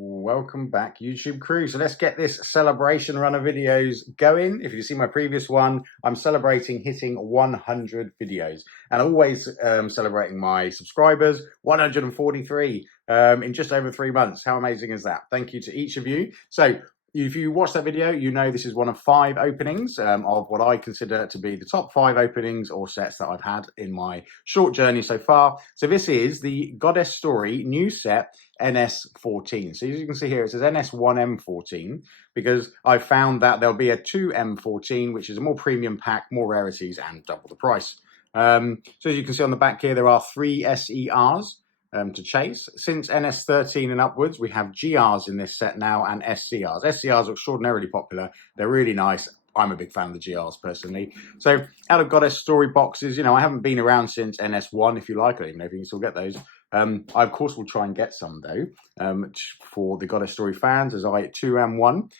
Welcome back, YouTube crew. So let's get this celebration run of videos going. If you see my previous one, I'm celebrating hitting 100 videos and always celebrating my subscribers. 143 in just over 3 months. How amazing is that? Thank you to each of you. So if you watch that video, you know this is one of 5 openings of what I consider to be the top 5 openings or sets that I've had in my short journey so far. So this is the Goddess Story new set NS-14. So as you can see here, it says NS-1M14 because I found that there'll be a 2M14, which is a more premium pack, more rarities, and double the price. So as you can see on the back here, there are 3 SERs to chase. Since NS-13 and upwards, we have GRs in this set now and SCRs. SCRs are extraordinarily popular. They're really nice. I'm a big fan of the GRs personally. So out of Goddess Story boxes, you know, I haven't been around since NS1, if you like. I don't even know if you can still get those. I, of course, will try and get some, though, for the Goddess Story fans, as I 2M1.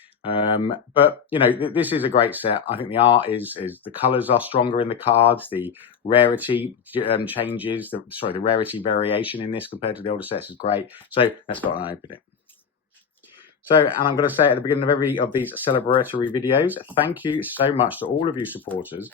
But, you know, this is a great set. I think the art is the colours are stronger in the cards. The rarity changes. The rarity variation in this compared to the older sets is great. So let's go and open it. So, and I'm going to say at the beginning of every of these celebratory videos, thank you so much to all of you supporters,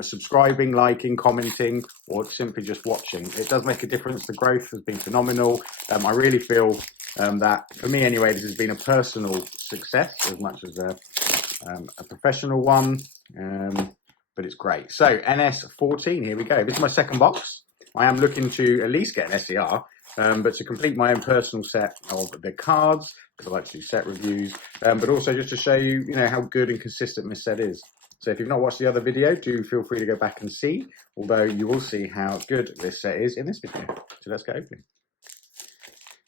subscribing, liking, commenting, or simply just watching. It does make a difference. The growth has been phenomenal. I really feel that, for me anyway, this has been a personal success as much as a professional one, but it's great. So, NS-14, here we go. This is my second box. I am looking to at least get an SER, but to complete my own personal set of the cards, because I like to do set reviews, but also just to show you, you know, how good and consistent this set is. So if you've not watched the other video, do feel free to go back and see, although you will see how good this set is in this video. So let's get opening.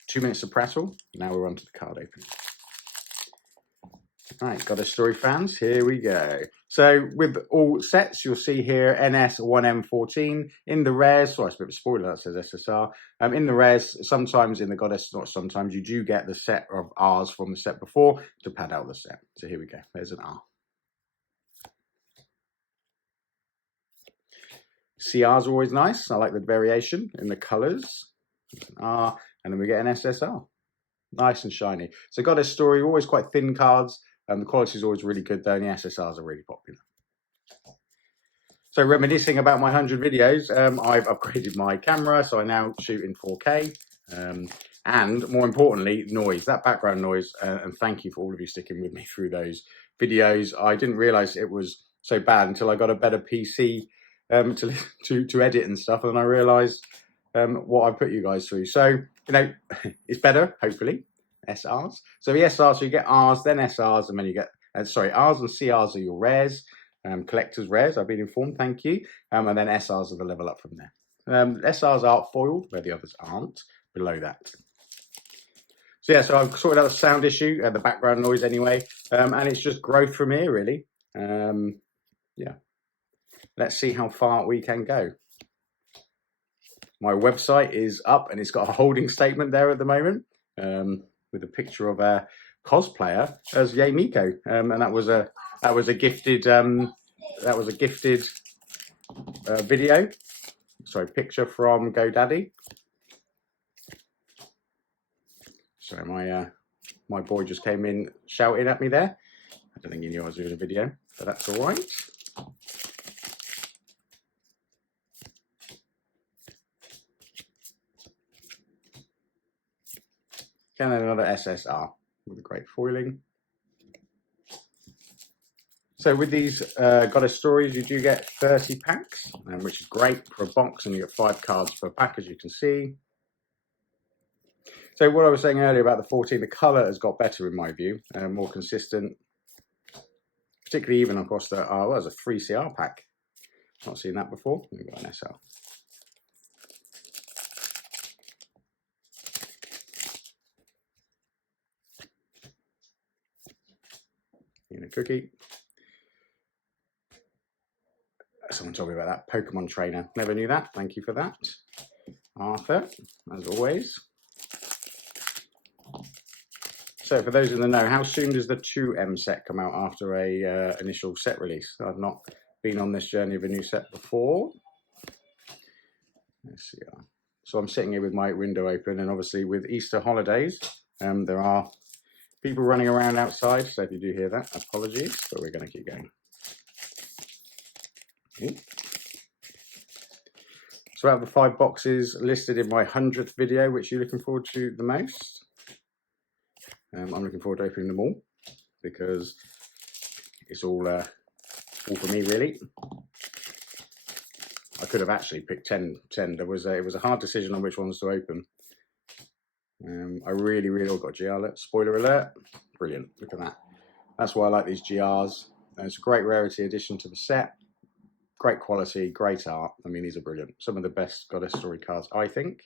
2 minutes of prattle. Now we're on to the card opening. Right, Goddess Story fans, here we go. So with all sets, you'll see here NS-1M14 in the rares. Sorry, it's a bit of a spoiler, that says SSR. In the rares, sometimes in the Goddess, not sometimes, you do get the set of Rs from the set before to pad out the set. So here we go. There's an R. CRs are always nice. I like the variation in the colours. R, and then we get an SSR. Nice and shiny. So Goddess Story, always quite thin cards. The quality is always really good though, and the SSRs are really popular. So reminiscing about my 100 videos, I've upgraded my camera, so I now shoot in 4K. And more importantly, noise, that background noise, and thank you for all of you sticking with me through those videos. I didn't realise it was so bad until I got a better PC to edit and stuff, and I realised what I put you guys through. So, you know, it's better, hopefully. SRs. So the SRs, so you get Rs, then SRs, and then you get, Rs and CRs are your rares, collector's rares, I've been informed, thank you. And then SRs are the level up from there. SRs are foiled, where the others aren't, below that. So yeah, so I've sorted out the sound issue, the background noise anyway, and it's just growth from here, really. Yeah. Let's see how far we can go. My website is up, and it's got a holding statement there at the moment. With a picture of a cosplayer as Waifu-inK, and that was a gifted video. Sorry, picture from GoDaddy. Sorry, my boy just came in shouting at me there. I don't think he knew I was doing a video, but that's all right. And then another SSR with a great foiling. So with these Goddess Stories, you do get 30 packs, which is great for a box, and you get 5 cards per pack, as you can see. So what I was saying earlier about the 14, the colour has got better in my view, more consistent, particularly even across the, well, there's a 3 CR pack. Not seen that before. We've got an SR. In a cookie. Someone told me about that. Pokemon trainer. Never knew that. Thank you for that. Arthur, as always. So for those in the know, how soon does the 2M set come out after a initial set release? I've not been on this journey of a new set before. Let's see. So I'm sitting here with my window open, and obviously with Easter holidays There are people running around outside, so if you do hear that, apologies, but we're going to keep going. Ooh. So out of the 5 boxes listed in my 100th video, which are you looking forward to the most? I'm looking forward to opening them all because it's all for me, really. I could have actually picked 10. It was a hard decision on which ones to open. I really got GR alert. Spoiler alert. Brilliant. Look at that. That's why I like these GRs. It's a great rarity addition to the set. Great quality, great art. I mean, these are brilliant. Some of the best Goddess Story cards, I think.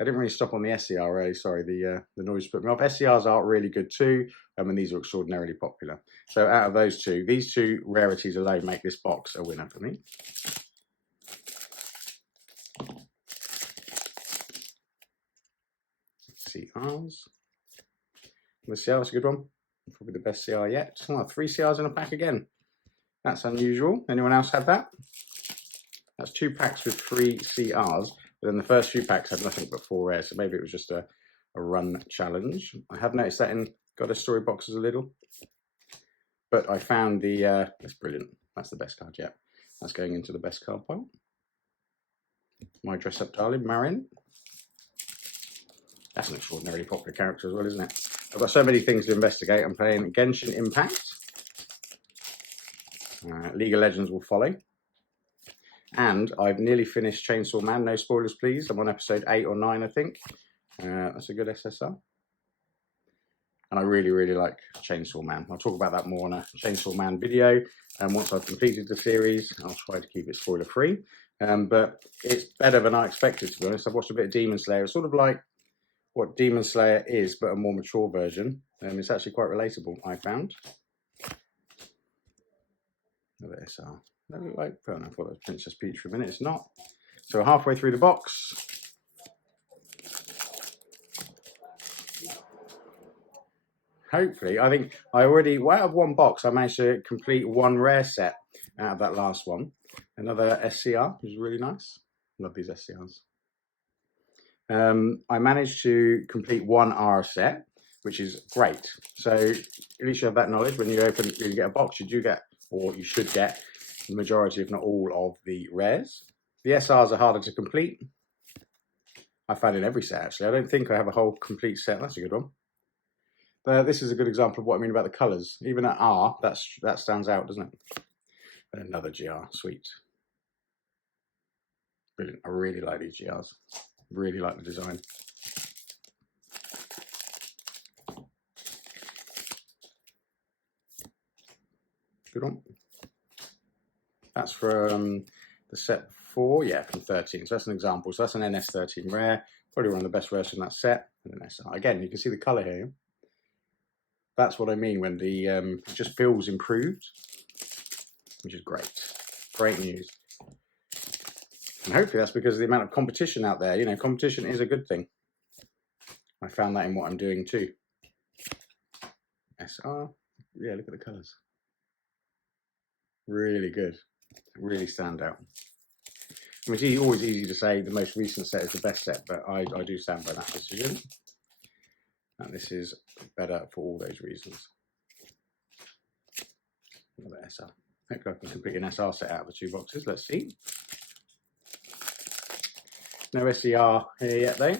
I didn't really stop on the SCR, really. Sorry, the noise put me off. SCRs are really good too, and these are extraordinarily popular. So out of those two, these 2 rarities alone make this box a winner for me. CRs. The CR is a good one. Probably the best CR yet. Oh, 3 CRs in a pack again. That's unusual. Anyone else have that? That's 2 packs with 3 CRs, but then the first few packs had nothing but 4 rares, so maybe it was just a run challenge. I have noticed that in Goddess Story boxes a little, but I found the, that's brilliant. That's the best card yet. That's going into the best card pile. My Dress Up Darling, Marin. That's an extraordinarily popular character as well, isn't it? I've got so many things to investigate. I'm playing Genshin Impact. League of Legends will follow. And I've nearly finished Chainsaw Man. No spoilers, please. I'm on episode 8 or 9, I think. That's a good SSR. And I really like Chainsaw Man. I'll talk about that more on a Chainsaw Man video. And once I've completed the series, I'll try to keep it spoiler-free. But it's better than I expected, to be honest. I've watched a bit of Demon Slayer. It's sort of like what Demon Slayer is, but a more mature version. It's actually quite relatable, I found. Another SR. That looked like, I thought that was Princess Peach for a minute. It's not. So halfway through the box. Hopefully, I think I already, well, out of 1 box, I managed to complete 1 rare set out of that last one. Another SCR, which is really nice. Love these SCRs. I managed to complete 1 R set, which is great. So at least you have that knowledge. When you get a box, you do get, or you should get, the majority, if not all, of the rares. The SRs are harder to complete. I found in every set, actually. I don't think I have a whole complete set. That's a good one. This is a good example of what I mean about the colours. Even at R, that stands out, doesn't it? And another GR, sweet. Brilliant. I really like these GRs. Really like the design. Good one. That's from the set 4, yeah, from 13. So that's an example. So that's an NS-13 rare. Probably one of the best rares from that set. And an SR. Again, you can see the colour here. That's what I mean when the it just feels improved, which is great. Great news. And hopefully that's because of the amount of competition out there. You know, competition is a good thing. I found that in what I'm doing too. SR. Yeah, look at the colours. Really good. Really stand out. I mean, it's always easy to say the most recent set is the best set, but I do stand by that decision. And this is better for all those reasons. Another SR. Hopefully I can complete an SR set out of the 2 boxes. Let's see. No SCR here yet, though.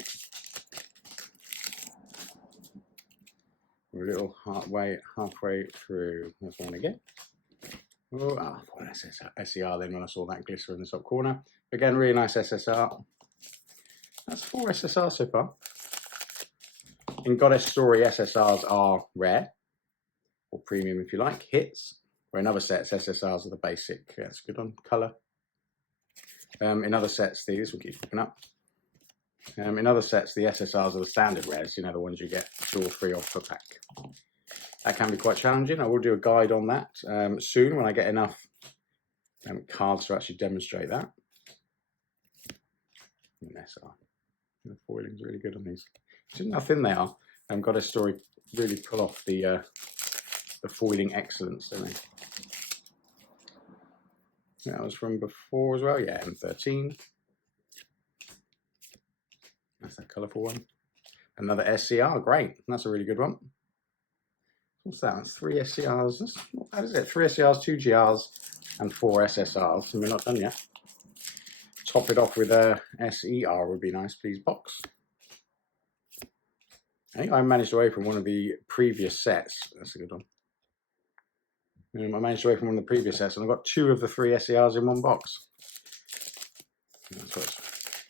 We're a little halfway through. That's one again. Oh, I thought SCR then when I saw that glitter in the top corner. Again, really nice SSR. That's 4 SSRs so far. In Goddess Story, SSRs are rare, or premium if you like, hits. Where in other sets, SSRs are the basic. Yeah, that's good on colour. In other sets, these will keep looking up. In other sets, the SSRs are the standard rares, you know, the ones you get 2 or 3 off per pack. That can be quite challenging. I will do a guide on that soon when I get enough cards to actually demonstrate that. An SR. The foiling's really good on these. See how thin they are. Goddess Story really pull off the foiling excellence, don't they? That was from before as well. Yeah, M13. That's that colourful one. Another SCR, great. That's a really good one. What's that? That's 3 SCRs. That's not bad, is it? 3 SCRs, 2 GRs, and 4 SSRs. And we're not done yet. Top it off with a SER would be nice, please, box. I think I managed to open one of the previous sets. That's a good one. I managed to open one of the previous sets, and I've got 2 of the 3 SERs in one box. That's what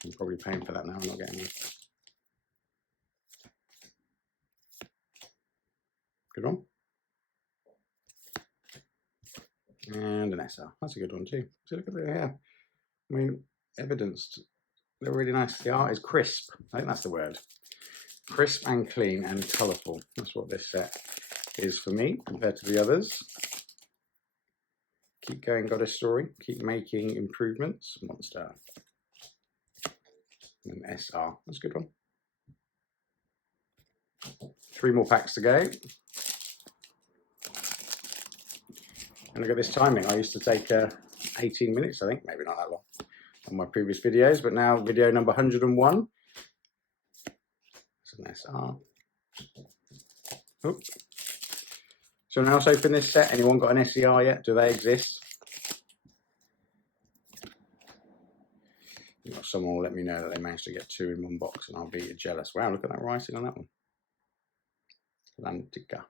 I'm probably paying for that now. I'm not getting it. Good one. And an SR. That's a good one too. So look at the hair. I mean, evidenced. They're really nice. The art is crisp. I think that's the word. Crisp and clean and colourful. That's what this set is for me compared to the others. Keep going, Goddess Story. Keep making improvements. Monster. And SR. That's a good one. 3 more packs to go. And look at this timing. I used to take 18 minutes, I think, maybe not that long, on my previous videos, but now video number 101. It's an SR. Oops. Someone else open this set? Anyone got an SER yet? Do they exist? Someone will let me know that they managed to get 2 in one box, and I'll be jealous. Wow, look at that writing on that one. Atlantica.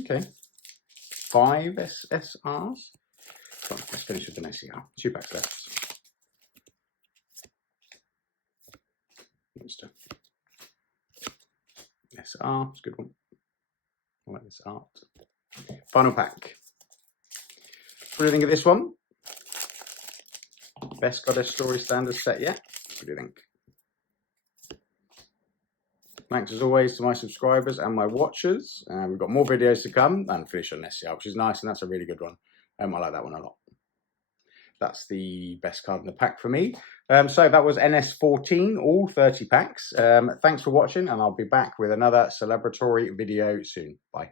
Okay. 5 SSRs. Come on, let's finish with an SER. 2 packs left. Monster. SR, it's a good one. I like this art. Final pack. What do you think of this one? Best Goddess Story standard set yet? What do you think? Thanks as always to my subscribers and my watchers. We've got more videos to come and finish on SCR, which is nice, and that's a really good one. I like that one a lot. That's the best card in the pack for me. So that was NS-14, all 30 packs. Thanks for watching, and I'll be back with another celebratory video soon. Bye.